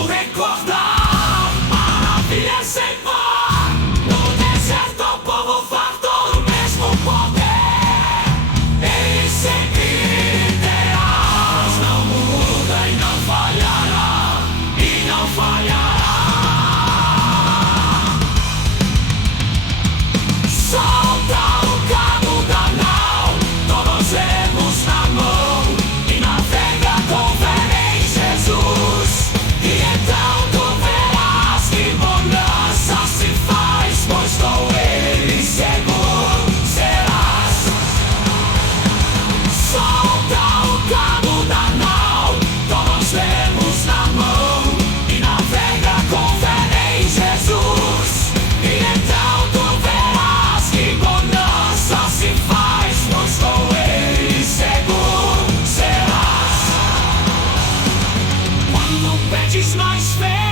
posso recordar maravilha sem par. No deserto o povo fartou do mesmo poder. Ele sempre terá, não muda e não falhará, e não falhará. Solta o cabo da nau, todos remos na mão, e navega com fé em Jesus. E então tu verás que bonança se faz, pois com ele seguro serás. Solta o cabo da nau, todos remos na mão, e navega com fé em Jesus. E então tu verás que bonança se faz, pois com ele seguro serás. Quando pedes mais fé,